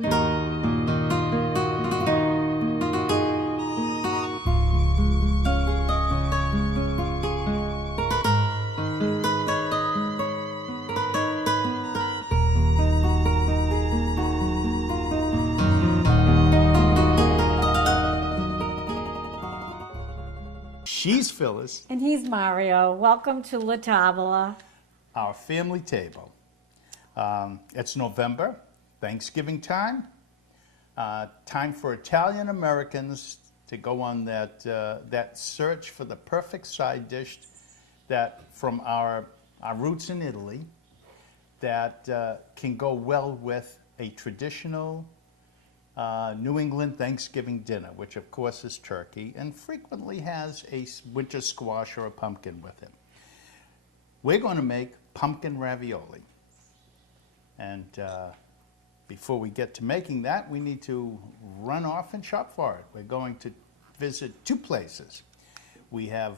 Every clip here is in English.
She's Phyllis. And he's Mario. Welcome to LaTabella. Our family table. It's November, Thanksgiving time. Time for Italian Americans to go on that search for the perfect side dish that from our roots in Italy that can go well with a traditional New England Thanksgiving dinner, which of course is turkey and frequently has a winter squash or a pumpkin with it. We're going to make pumpkin ravioli. And before we get to making that, we need to run off and shop for it. We're going to visit two places. We have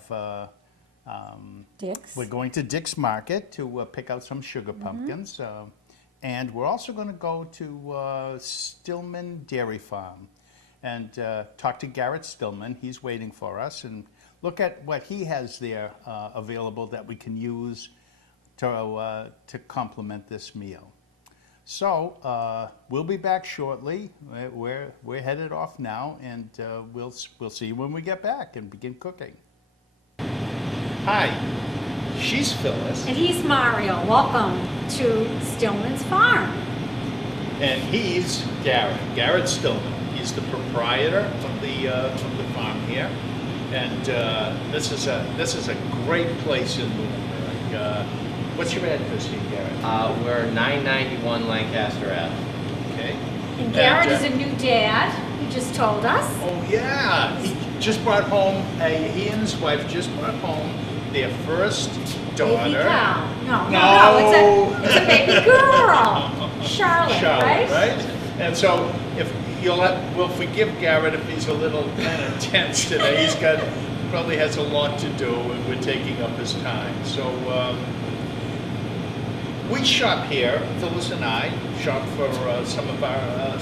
Dick's. We're going to Dick's Market to pick out some sugar pumpkins. And we're also going to go to Stillman Dairy Farm and talk to Garrett Stillman. He's waiting for us, and look at what he has there available that we can use to complement this meal. So we'll be back shortly. We're headed off now, and we'll see you when we get back and begin cooking. Hi. She's Phyllis. And he's Mario. Welcome to Stillman's Farm. And he's Garrett Stillman. He's the proprietor of the farm here. And this is a great place in Lunenburg. What's your address here, Garrett? We're 991 Lancaster Ave. Okay. And Garrett is a new dad, he just told us. Oh yeah, he just brought home, he and his wife just brought home their first daughter. Baby cow. No, it's a baby girl. Charlotte, right? And so we'll forgive Garrett if he's a little kind of tense today. Probably has a lot to do, and we're taking up his time. So we shop here. Phyllis and I shop for some of the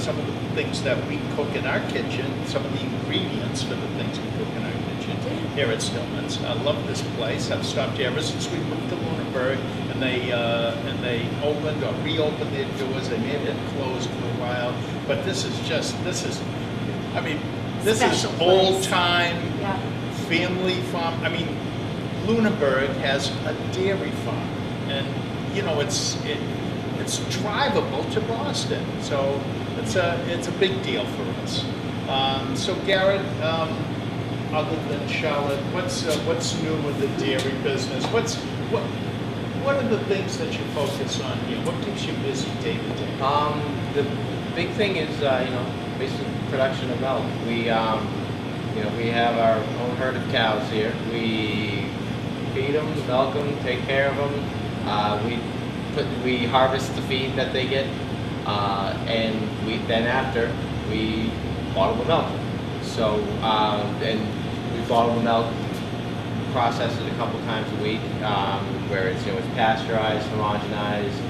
things that we cook in our kitchen. Some of the ingredients for the things we cook in our kitchen here at Stillman's. I love this place. I've stopped here ever since we moved to Lunenburg, and they opened or reopened their doors. They may have been closed for a while, but this is old time family farm. I mean, Lunenburg has a dairy farm, and you know it's drivable to Boston, so it's a big deal for us. So Garrett, other than Charlotte, what's new with the dairy business? What are the things that you focus on here? What keeps you busy day to day? The big thing is basically production of milk. We have our own herd of cows here. We feed them, milk them, take care of them. We harvest the feed that they get, and then after we bottle the milk. So and we bottle the milk, process it a couple times a week, where it's pasteurized, homogenized,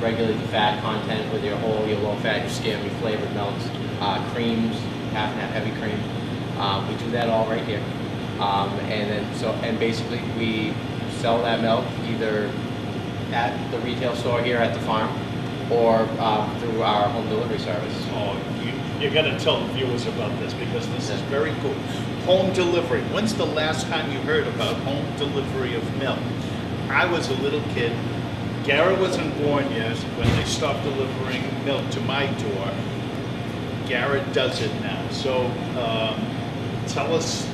regulate the fat content with your whole, your low fat, your skim, your flavored milks, creams, half and half heavy cream. We do that all right here, and basically we sell that milk either at the retail store here at the farm or through our home delivery service. Oh, you're going to tell the viewers about this because this is very cool. Home delivery. When's the last time you heard about home delivery of milk? I was a little kid. Garrett wasn't born yet when they stopped delivering milk to my door. Garrett does it now. So tell us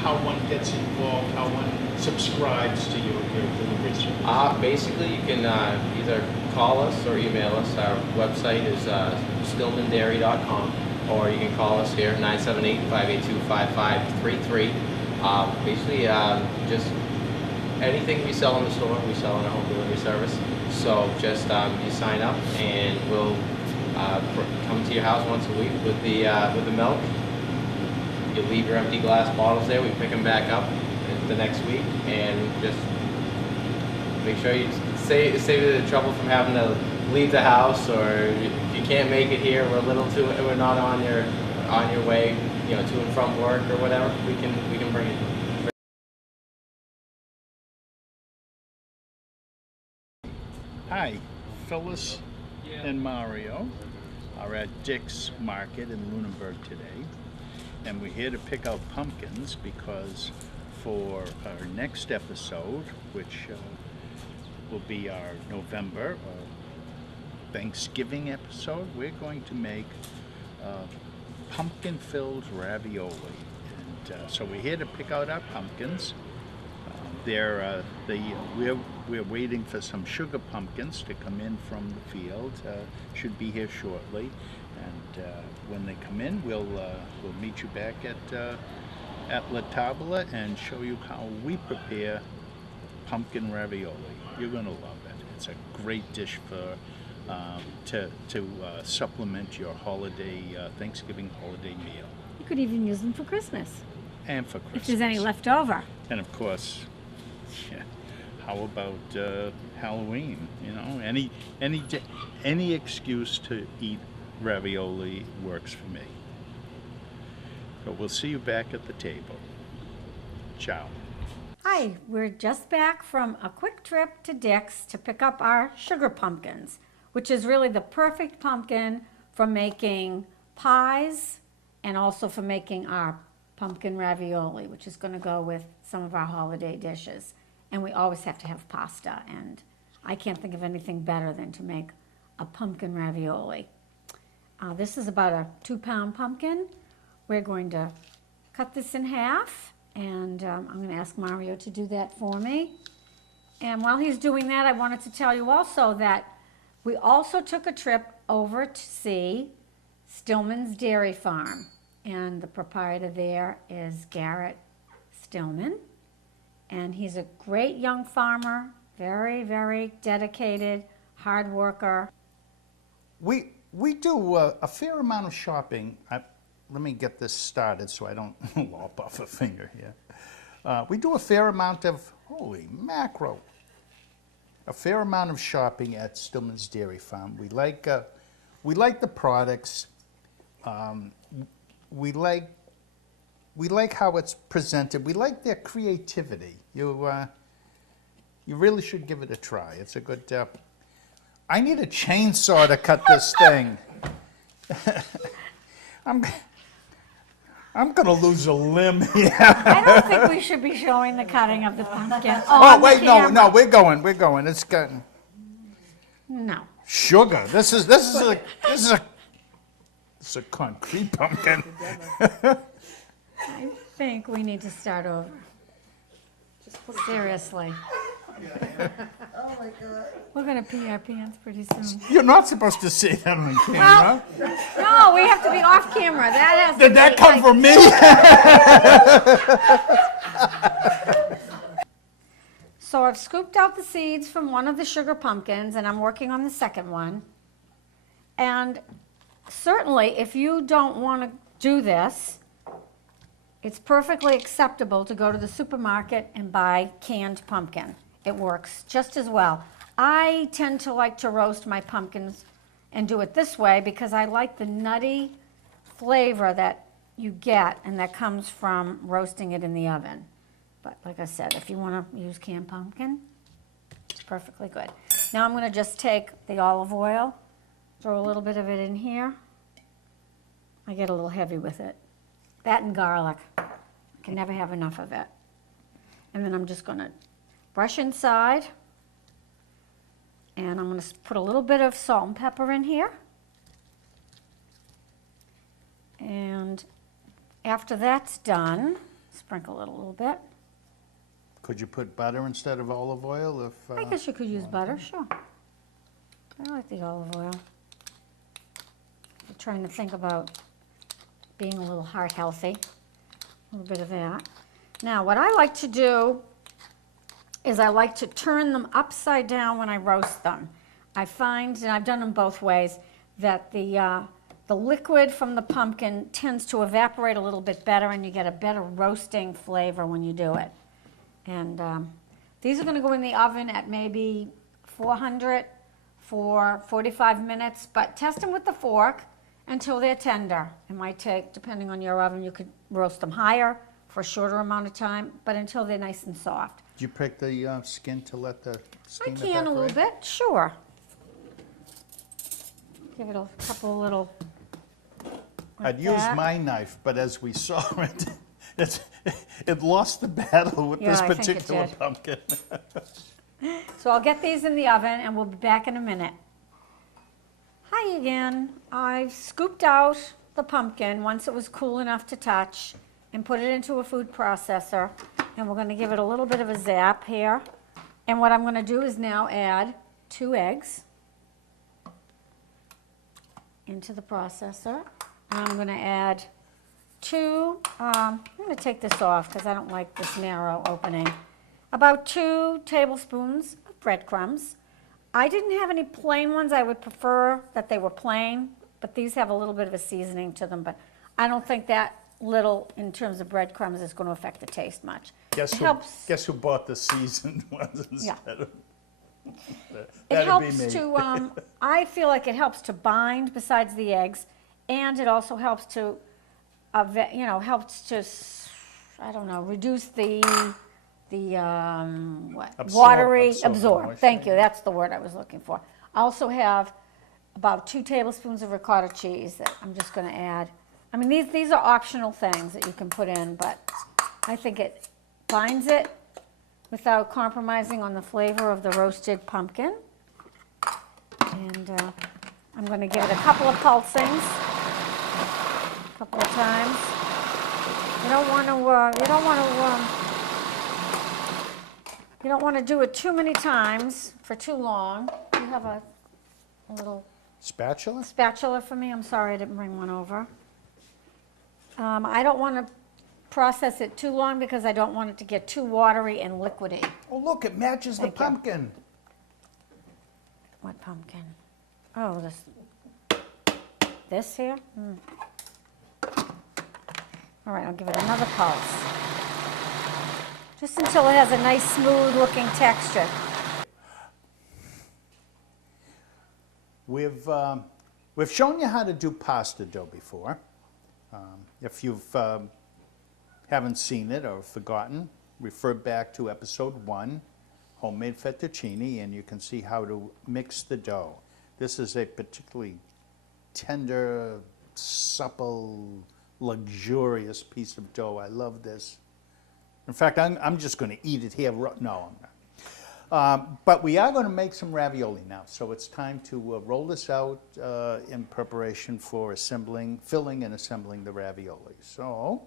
how one gets involved, how one subscribes to your delivery service. Basically, you can either call us or email us. Our website is stillmandairy.com, or you can call us here, 978-582-5533. Basically, just anything we sell in the store, we sell in our home delivery service. So just you sign up, and we'll come to your house once a week with the milk. You leave your empty glass bottles there. We pick them back up the next week, and just make sure you save the trouble from having to leave the house, or if you can't make it here, we're not on your way, you know, to and from work or whatever, we can bring it. Hi, Phyllis and Mario are at Dick's Market in Lunenburg today, and we're here to pick out pumpkins because for our next episode, which will be our November Thanksgiving episode, we're going to make pumpkin-filled ravioli. And so we're here to pick out our pumpkins. We're waiting for some sugar pumpkins to come in from the field. Should be here shortly, and when they come in, we'll meet you back at LaTabella and show you how we prepare pumpkin ravioli. You're gonna love it. It's a great dish for to supplement your holiday Thanksgiving holiday meal. You could even use them for Christmas. And for Christmas. If there's any left over. And of course, yeah, how about Halloween? You know, any excuse to eat ravioli works for me. So we'll see you back at the table. Ciao. Hi, we're just back from a quick trip to Dick's to pick up our sugar pumpkins, which is really the perfect pumpkin for making pies and also for making our pumpkin ravioli, which is going to go with some of our holiday dishes. And we always have to have pasta, and I can't think of anything better than to make a pumpkin ravioli. This is about a 2-pound pumpkin. We're going to cut this in half, and I'm going to ask Mario to do that for me. And while he's doing that, I wanted to tell you also that we also took a trip over to see Stillman's Dairy Farm. And the proprietor there is Garrett Stillman. And he's a great young farmer, very, very dedicated, hard worker. We do a fair amount of shopping. Let me get this started so I don't lop off a finger here. We do a fair amount of, holy mackerel, a fair amount of shopping at Stillman's Dairy Farm. We like the products. We like how it's presented. We like their creativity. You really should give it a try. It's a good. I need a chainsaw to cut this thing. I'm gonna lose a limb here. I don't think we should be showing the cutting of the pumpkin. Oh wait, no, we're going. It's gotten. No. Sugar. This is a concrete pumpkin. I think we need to start over. Seriously. Oh my God. We're going to pee our pants pretty soon. You're not supposed to say that on camera. No, we have to be off camera. That has Did to that be come from me? So I've scooped out the seeds from one of the sugar pumpkins, and I'm working on the second one. And certainly, if you don't want to do this, it's perfectly acceptable to go to the supermarket and buy canned pumpkin. It works just as well. I tend to like to roast my pumpkins and do it this way because I like the nutty flavor that you get and that comes from roasting it in the oven. But like I said, if you want to use canned pumpkin, it's perfectly good. Now I'm going to just take the olive oil, throw a little bit of it in here. I get a little heavy with it. That and garlic. I can never have enough of it. And then I'm just going to brush inside. And I'm going to put a little bit of salt and pepper in here. And after that's done, sprinkle it a little bit. Could you put butter instead of olive oil? If I guess you could use butter, sure. I like the olive oil. I'm trying to think about being a little heart healthy. A little bit of that. Now, what I like to do is I like to turn them upside down when I roast them. I find, and I've done them both ways, that the liquid from the pumpkin tends to evaporate a little bit better and you get a better roasting flavor when you do it. And these are going to go in the oven at maybe 400 for 45 minutes, but test them with the fork until they're tender. It might take, depending on your oven, you could roast them higher for a shorter amount of time, but until they're nice and soft. Do you break the skin to let the I steam can a little evaporate? bit, sure. Give it a couple little. like I'd use that. my knife, but as we saw it lost the battle with Yeah, this I think it particular did. pumpkin. So I'll get these in the oven and we'll be back in a minute. Hi again. I've scooped out the pumpkin once it was cool enough to touch and put it into a food processor. And we're going to give it a little bit of a zap here. And what I'm going to do is now add 2 eggs into the processor. And I'm going to add 2, I'm going to take this off because I don't like this narrow opening. About 2 tablespoons of breadcrumbs. I didn't have any plain ones. I would prefer that they were plain, but these have a little bit of a seasoning to them. But I don't think that little, in terms of breadcrumbs, is going to affect the taste much. Guess who bought the seasoned ones instead of... It That'd helps be me. to, I feel like it helps to bind besides the eggs, and it also helps to, I don't know, reduce the watery, absorb. moisture. Thank you, that's the word I was looking for. I also have about 2 tablespoons of ricotta cheese that I'm just going to add. I mean, these are optional things that you can put in, but I think it binds it without compromising on the flavor of the roasted pumpkin. And I'm going to give it a couple of pulsings, a couple of times. You don't want to do it too many times for too long. You have a little Spatula? spatula for me? I'm sorry I didn't bring one over. I don't want to process it too long because I don't want it to get too watery and liquidy. Oh, look, it matches Thank the you. pumpkin. What pumpkin? Oh, this here? All right, I'll give it another pulse. Just until it has a nice smooth looking texture. We've shown you how to do pasta dough before. If you've haven't seen it or forgotten, refer back to episode 1, homemade fettuccine, and you can see how to mix the dough. This is a particularly tender, supple, luxurious piece of dough. I love this. In fact, I'm just going to eat it here. No, I'm not. But we are going to make some ravioli now, so it's time to roll this out in preparation for filling and assembling the ravioli. So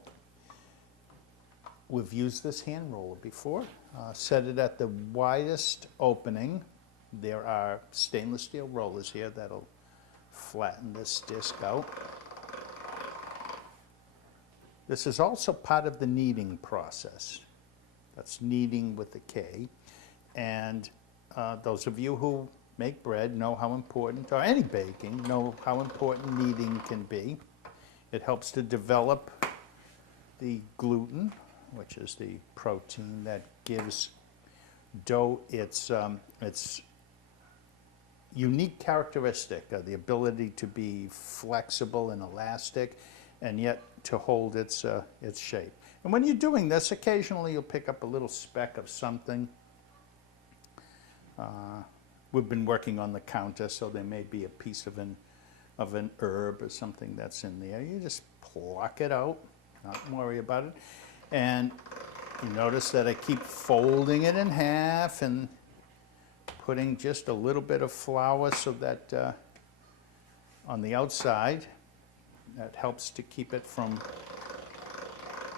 we've used this hand roller before. Set it at the widest opening. There are stainless steel rollers here that'll flatten this disc out. This is also part of the kneading process. That's kneading with a K. And those of you who make bread know how important, or any baking, know how important kneading can be. It helps to develop the gluten, which is the protein that gives dough its unique characteristic, the ability to be flexible and elastic, and yet to hold its shape. And when you're doing this, occasionally you'll pick up a little speck of something. We've been working on the counter, so there may be a piece of an herb or something that's in there. You just pluck it out, not worry about it. And you notice that I keep folding it in half and putting just a little bit of flour so that on the outside, that helps to keep it from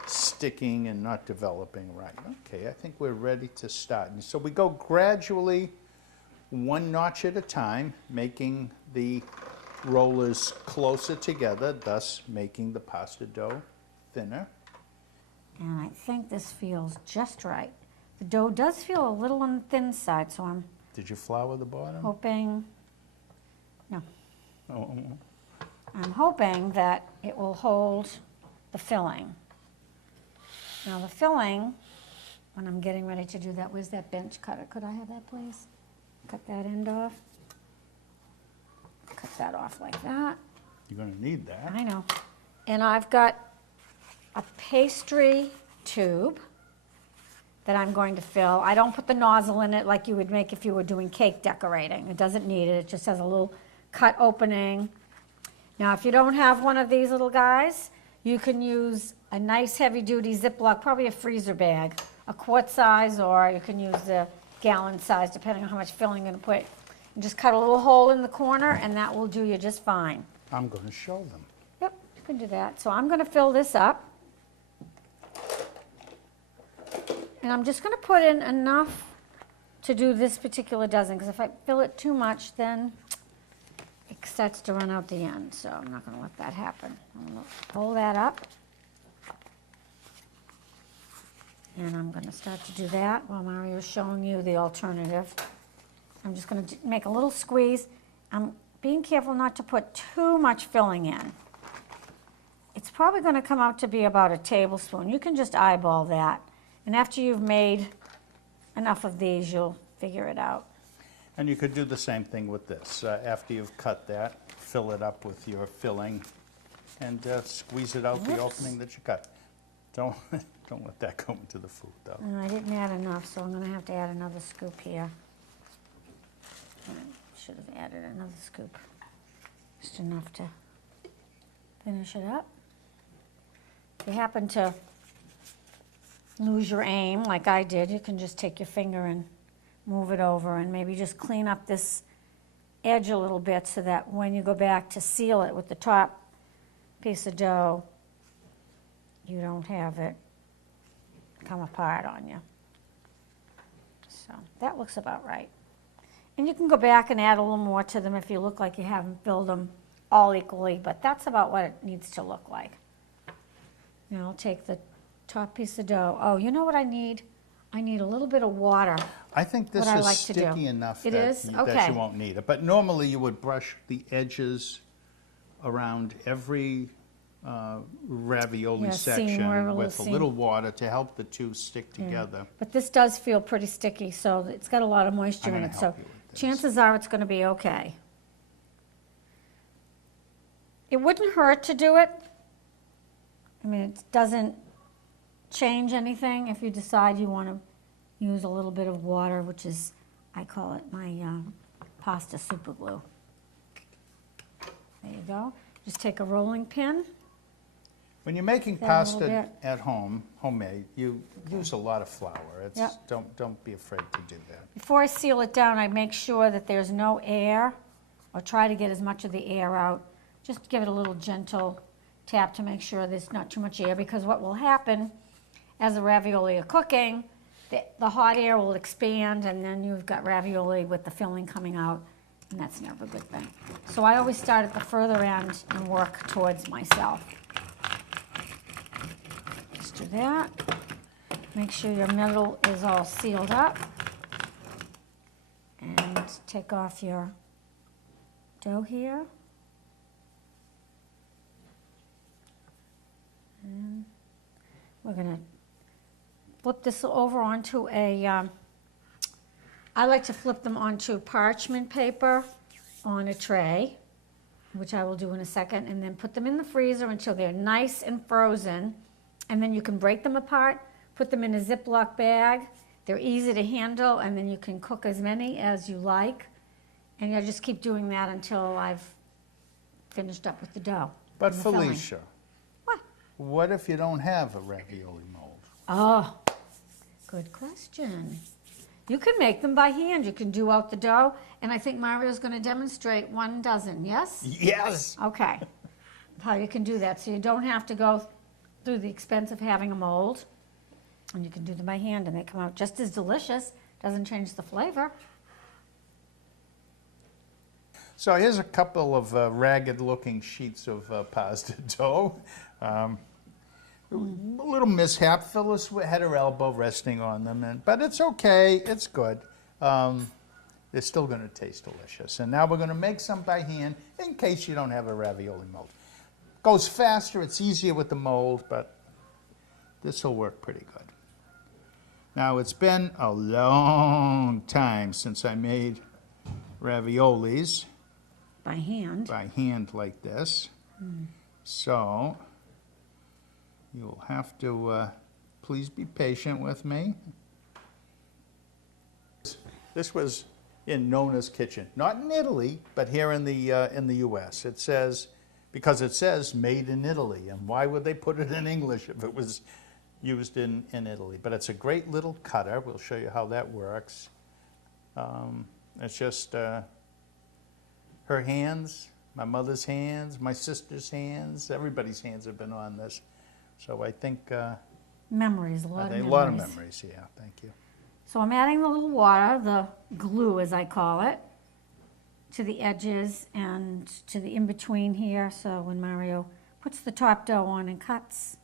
sticking and not developing right. Okay, I think we're ready to start. And so we go gradually, one notch at a time, making the rollers closer together, thus making the pasta dough thinner. And I think this feels just right. The dough does feel a little on the thin side, so I'm Did you flour the bottom? hoping, no, Oh, I'm hoping that it will hold the filling. Now the filling, when I'm getting ready to do that, where's that bench cutter? Could I have that, please? Cut that end off. take that off like that. You're gonna need that. I know. And I've got a pastry tube that I'm going to fill. I don't put the nozzle in it like you would make if you were doing cake decorating. It doesn't need it. It just has a little cut opening. Now, if you don't have one of these little guys, you can use a nice heavy-duty Ziploc, probably a freezer bag, a quart size, or you can use the gallon size, depending on how much filling you're going to put. And just cut a little hole in the corner, and that will do you just fine. I'm gonna show them. Yep, you can do that. So I'm going to fill this up. And I'm just going to put in enough to do this particular dozen, because if I fill it too much, then it starts to run out the end. So I'm not going to let that happen. I'm going to pull that up. And I'm going to start to do that while Mario's showing you the alternative. I'm just going to make a little squeeze. I'm being careful not to put too much filling in. It's probably going to come out to be about a tablespoon. You can just eyeball that. And after you've made enough of these, you'll figure it out. And you could do the same thing with this. After you've cut that, fill it up with your filling and squeeze it out the opening that you cut. Don't let that go into the food, though. I didn't add enough, so I'm going to have to add another scoop here. I should have added another scoop. Just enough to finish it up. If you happen to lose your aim, like I did, you can just take your finger and move it over and maybe just clean up this edge a little bit so that when you go back to seal it with the top piece of dough, you don't have it come apart on you. So that looks about right. And you can go back and add a little more to them if you look like you haven't filled them all equally, but that's about what it needs to look like. Now I'll take the top piece of dough. Oh, you know what I need? I need a little bit of water. I think this What I is like to do. sticky enough It that, is? that Okay. you won't need it. But normally you would brush the edges around every ravioli Yeah, seam where section a with little a seam. little water to help the two stick together. But this does feel pretty sticky, so it's got a lot of moisture I'm in gonna it. So help you with this. chances are it's going to be okay. It wouldn't hurt to do it. I mean, it doesn't change anything if you decide you want to use a little bit of water, which is, I call it my pasta super glue. There you go. Just take a rolling pin. When you're making Add a little pasta bit. at home, homemade, you use a lot of flour. It's, Yep. don't be afraid to do that. Before I seal it down, I make sure that there's no air, or try to get as much of the air out. Just give it a little gentle tap to make sure there's not too much air, because what will happen as the ravioli are cooking, the hot air will expand, and then you've got ravioli with the filling coming out, and that's never a good thing. So I always start at the further end and work towards myself. Just do that. Make sure your middle is all sealed up. And take off your dough here. And we're going to flip this over onto a, I like to flip them onto parchment paper on a tray, which I will do in a second, and then put them in the freezer until they're nice and frozen. And then you can break them apart, put them in a Ziploc bag. They're easy to handle, and then you can cook as many as you like. And you'll just keep doing that until I've finished up with the dough. But and the filling. Felicia, What? what if you don't have a ravioli mold? Oh, good question. You can make them by hand. You can do out the dough, and I think Mario's going to demonstrate 1 dozen, yes? Yes! Okay. How you can do that, so you don't have to go through the expense of having a mold. And you can do them by hand, and they come out just as delicious. Doesn't change the flavor. So here's a couple of ragged-looking sheets of pasta dough. A little mishap. Phyllis had her elbow resting on them, but it's okay. It's good. They're still going to taste delicious. And now we're going to make some by hand in case you don't have a ravioli mold. Goes faster. It's easier with the mold, but this will work pretty good. Now, it's been a long time since I made raviolis. by hand. like this. So you'll have to please be patient with me. This was in Nona's kitchen, not in Italy, but here in the U.S. It says, because it says made in Italy, and why would they put it in English if it was used in Italy? But it's a great little cutter. We'll show you how that works. It's just her hands, my mother's hands, my sister's hands, everybody's hands have been on this. So I think Memories, a lot of memories. a lot of memories, yeah, thank you. So I'm adding the little water, the glue as I call it, to the edges and to the in-between here. So when Mario puts the top dough on and cuts,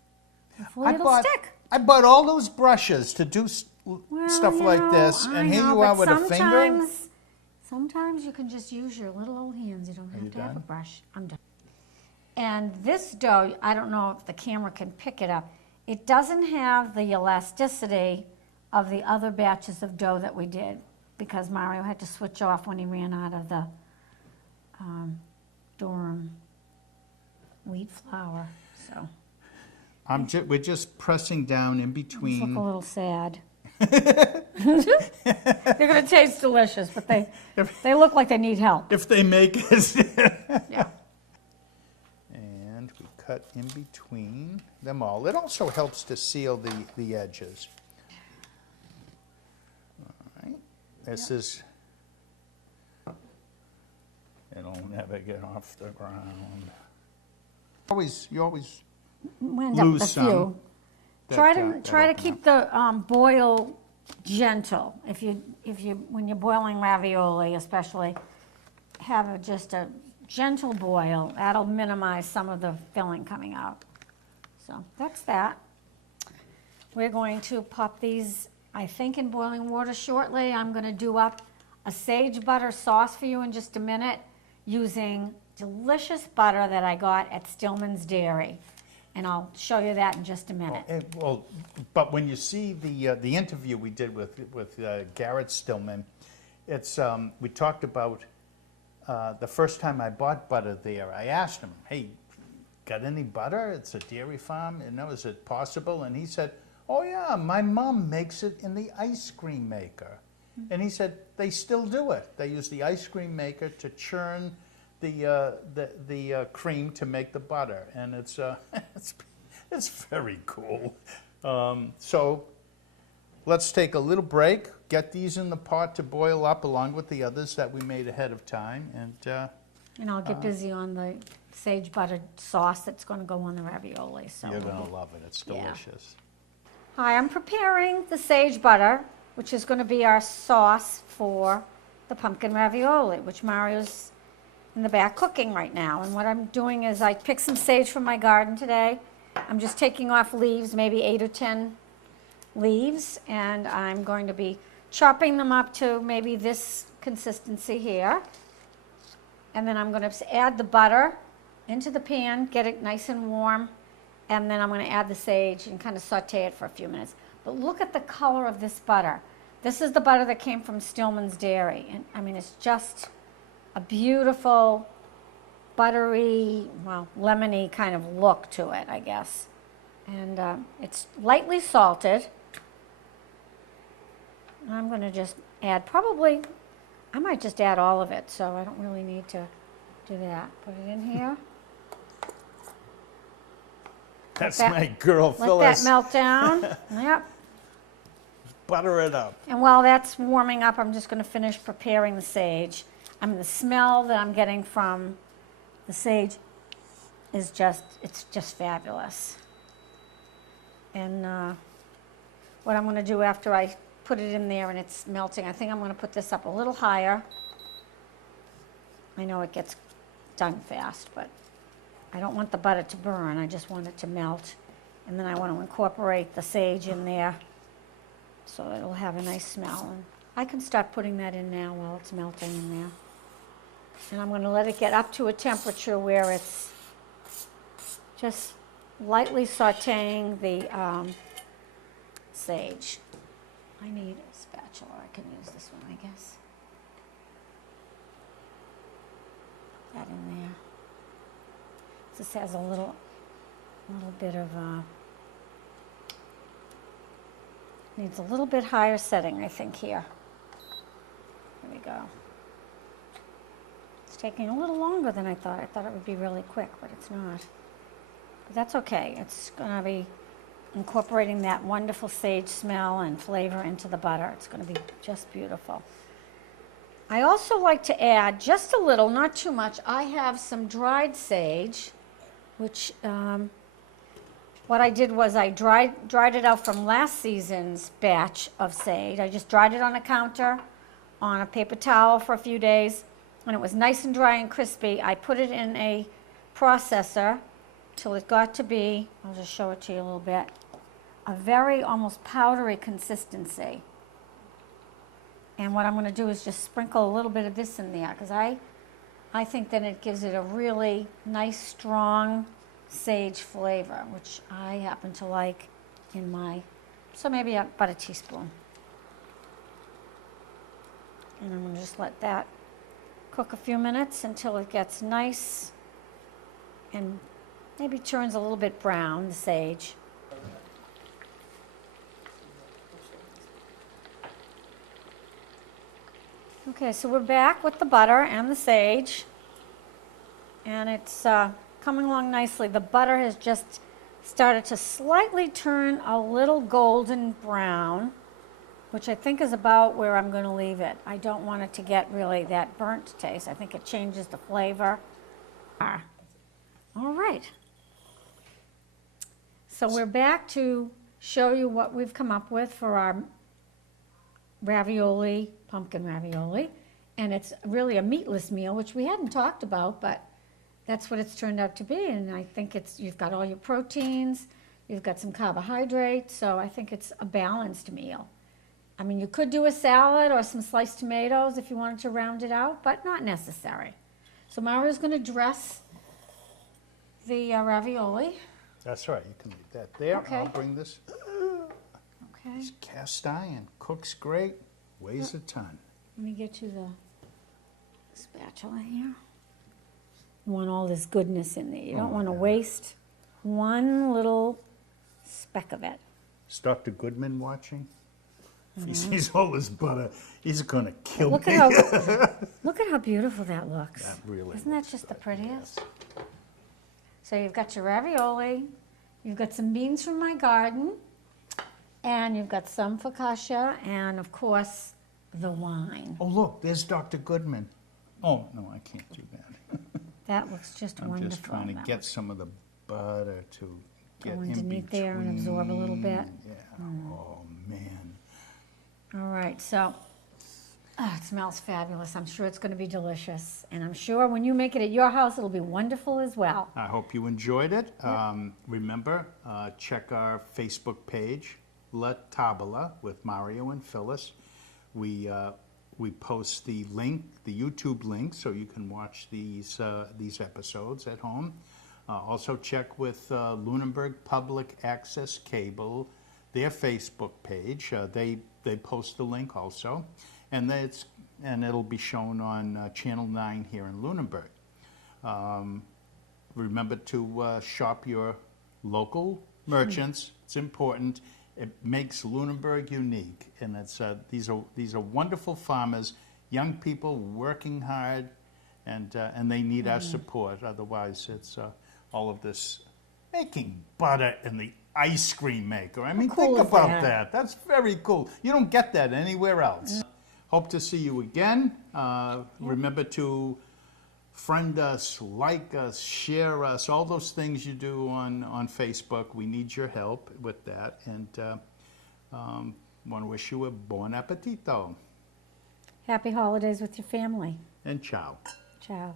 hopefully it'll stick. I bought all those brushes to do stuff you like know, this, I and here know, you are but with a finger. Sometimes you can just use your little old hands. You don't you have to have a done? brush. I'm done. And this dough, I don't know if the camera can pick it up. It doesn't have the elasticity of the other batches of dough that we did because Mario had to switch off when he ran out of the durum wheat flour. So We're just pressing down in these look between. a little sad. They're going to taste delicious, but they look like they need help. If they make it. Yeah. And we cut in between them all. It also helps to seal the edges. All right. This is, it'll never get off the ground. You always Wind up lose with a some. few. that, Try that to open keep the boil gentle. If you when you're boiling ravioli, especially, have just a gentle boil. That'll minimize some of the filling coming out. So that's that. We're going to pop these, I think, in boiling water shortly. I'm going to do up a sage butter sauce for you in just a minute using delicious butter that I got at Stillman's Dairy. And I'll show you that in just a minute. Well, but when you see the interview we did with Garrett Stillman, it's we talked about the first time I bought butter there. I asked him, "Hey, got any butter? It's a dairy farm. Is it possible?" And he said, "Oh yeah, my mom makes it in the ice cream maker." And he said they still do it. They use the ice cream maker to churn the cream to make the butter, and it's it's very cool. So let's take a little break, get these in the pot to boil up along with the others that we made ahead of time, And I'll get busy on the sage butter sauce that's going to go on the ravioli. So you're we'll gonna be- love it. It's Yeah. delicious. Hi, I'm preparing the sage butter, which is going to be our sauce for the pumpkin ravioli, which Mario's in the back cooking right now. And what I'm doing is I picked some sage from my garden today. I'm just taking off leaves, maybe 8 or 10 leaves, and I'm going to be chopping them up to maybe this consistency here. And then I'm going to add the butter into the pan, get it nice and warm, and then I'm going to add the sage and kind of saute it for a few minutes. But look at the color of this butter. This is the butter that came from Stillman's Dairy. And I mean, it's just a beautiful, buttery, well, lemony kind of look to it, I guess. And it's lightly salted. I'm going to just add I might just add all of it, so I don't really need to do that. Put it in here. That's that- my girl, Let Phyllis. that melt down. Yep. Butter it up. And while that's warming up, I'm just going to finish preparing the sage. I mean, the smell that I'm getting from the sage is it's just fabulous. And what I'm going to do after I put it in there and it's melting, I think I'm going to put this up a little higher. I know it gets done fast, but I don't want the butter to burn. I just want it to melt. And then I want to incorporate the sage in there so it'll have a nice smell. And I can start putting that in now while it's melting in there. And I'm going to let it get up to a temperature where it's just lightly sauteing the sage. I need a spatula. I can use this one, I guess. that in there. This has a little bit of needs a little bit higher setting, I think, here. There we go. It's taking a little longer than I thought. I thought it would be really quick, but it's not. But that's okay. It's going to be incorporating that wonderful sage smell and flavor into the butter. It's going to be just beautiful. I also like to add just a little, not too much. I have some dried sage, which what I did was I dried it out from last season's batch of sage. I just dried it on a counter on a paper towel for a few days. When it was nice and dry and crispy, I put it in a processor till it got to be, I'll just show it to you a little bit, a very almost powdery consistency. And what I'm going to do is just sprinkle a little bit of this in there, because I think that it gives it a really nice, strong sage flavor, which I happen to like in my, so maybe about a teaspoon. And I'm going to just let that cook a few minutes until it gets nice and maybe turns a little bit brown, the sage. Okay, so we're back with the butter and the sage, and it's coming along nicely. The butter has just started to slightly turn a little golden brown, which I think is about where I'm going to leave it. I don't want it to get really that burnt taste. I think it changes the flavor. All right. So we're back to show you what we've come up with for our ravioli, pumpkin ravioli. And it's really a meatless meal, which we hadn't talked about, but that's what it's turned out to be. And I think you've got all your proteins, you've got some carbohydrates, so I think it's a balanced meal. I mean, you could do a salad or some sliced tomatoes if you wanted to round it out, but not necessary. So Mario's going to dress the ravioli. That's right, you can leave that there. Okay. I'll bring this. Okay. It's cast iron, cooks great, weighs a ton. Let me get you the spatula here. You want all this goodness in there. You don't want to waste one little speck of it. Is Dr. Goodman watching? If he sees all this butter, he's going to kill Look me. look at how beautiful that looks. That really Isn't that looks just the good, prettiest? yes. So you've got your ravioli, you've got some beans from my garden, and you've got some focaccia, and of course, the wine. Oh, look, there's Dr. Goodman. Oh, no, I can't do that. That looks just I'm wonderful. just trying to That get looks- some of the butter to get Go in underneath there and absorb a little bit. Yeah. Oh, man. All right, so it smells fabulous. I'm sure it's going to be delicious. And I'm sure when you make it at your house, it'll be wonderful as well. I hope you enjoyed it. Remember, check our Facebook page, LaTabella, with Mario and Phyllis. We post the link, the YouTube link, so you can watch these episodes at home. Also check with Lunenburg Public Access Cable, their Facebook page. They post the link also, and it'll be shown on Channel 9 here in Lunenburg. Remember to shop your local merchants. It's important. It makes Lunenburg unique, and it's these are wonderful farmers, young people working hard, and they need our support. Otherwise, it's all of this making butter in the ice cream maker. I mean, cool think is about that? that. That's very cool. You don't get that anywhere else. Hope to see you again. Remember to friend us, like us, share us, all those things you do on Facebook. We need your help with that. And want to wish you a buon appetito. Happy holidays with your family. And ciao. Ciao.